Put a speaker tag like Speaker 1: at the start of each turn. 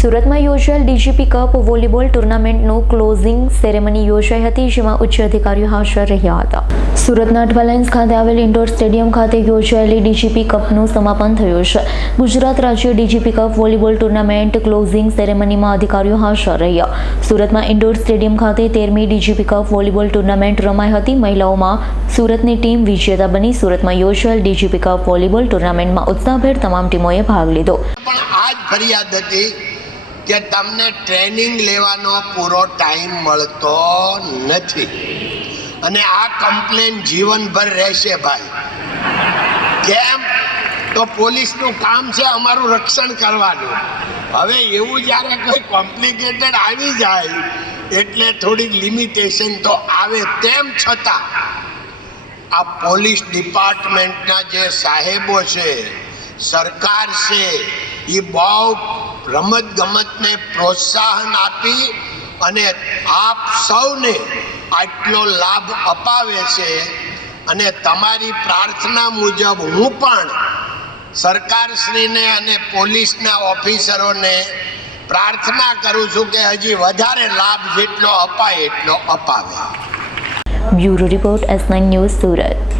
Speaker 1: સુરતમાં યોજાયેલ DGP cup volleyball ટુર્નામેન્ટનું ક્લોઝિંગ સેરેમની યોજાઈ હતી, જેમાં ઉચ્ચ અધિકારીઓ હાજર રહ્યા હતા. સુરતના અઠવાલાઇન્સ ખાતે આવેલ ઇન્ડોર સ્ટેડિયમ ખાતે યોજાયેલી ડીજીપી કપનું સમાપન થયું છે. ગુજરાત રાજ્ય DGP cup volleyball tournament closing સેરેમનીમાં અધિકારીઓ હાજર રહ્યા. સુરતમાં ઇન્ડોર સ્ટેડિયમ ખાતે તેરમી ડીજીપી કપ વોલીબોલ ટુર્નામેન્ટ રમાઈ હતી. મહિલાઓમાં સુરતની ટીમ વિજેતા બની. સુરતમાં યોજાયેલ ડીજીપી કપ વોલીબોલ ટુર્નામેન્ટમાં ઉત્સાહભેર તમામ ટીમોએ ભાગ લીધો.
Speaker 2: પણ આજ ફરિયાદ હતી કે તમને ટ્રેનિંગ લેવાનો પૂરો ટાઈમ મળતો નથી. અને આ કમ્પ્લેન જીવનભર રહેશે ભાઈ. કેમ? તો પોલીસનું કામ છે અમારું રક્ષણ કરવાનું. હવે એવું જ્યારે કોઈ કોમ્પ્લિકેટેડ આવી જાય, એટલે થોડીક લિમિટેશન તો આવે તેમ છતાં, આ પોલીસ ડિપાર્ટમેન્ટના જે સાહેબો છે, સરકાર છે એ બહુ રમત ગમતને પ્રોત્સાહન આપી અને આપ સૌને આટલો લાભ અપાવે છે અને તમારી પ્રાર્થના મુજબ હું પણ સરકારશ્રીને અને પોલીસના ઓફિસરોને પ્રાર્થના કરું છું કે હજી વધારે લાભ જેટલો અપાય એટલો અપાવે.
Speaker 1: Bureau report S nine news Surat.